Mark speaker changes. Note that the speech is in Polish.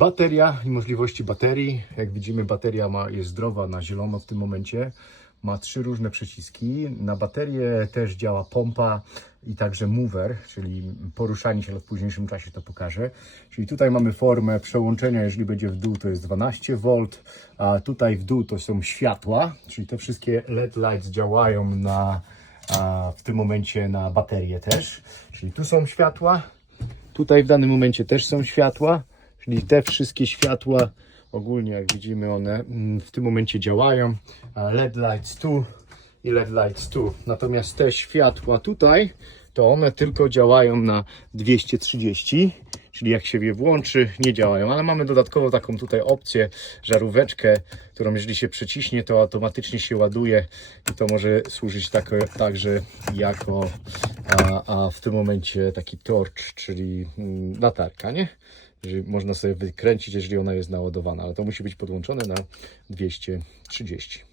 Speaker 1: Bateria i możliwości baterii. Jak widzimy, bateria ma, jest zdrowa na zielono w tym momencie. Ma trzy różne przyciski. Na baterię też działa pompa i także mover, czyli poruszanie się, ale w późniejszym czasie to pokażę. Czyli tutaj mamy formę przełączenia, jeżeli będzie w dół to jest 12 V, a tutaj w dół to są światła, czyli te wszystkie LED lights działają na, w tym momencie na baterię też. Czyli tu są światła, Tutaj w danym momencie też są światła, czyli te wszystkie światła, ogólnie jak widzimy one mm, w tym momencie działają. LED lights tu i LED lights tu. Natomiast te światła tutaj, to one tylko działają na 230, czyli jak się je włączy, nie działają. Ale mamy dodatkowo taką tutaj opcję, żaróweczkę, którą jeżeli się przyciśnie, to automatycznie się ładuje i to może służyć tak, także jako a, a w tym momencie taki torch, czyli mm, latarka, nie? Można sobie wykręcić, jeżeli ona jest naładowana, ale to musi być podłączone na 230.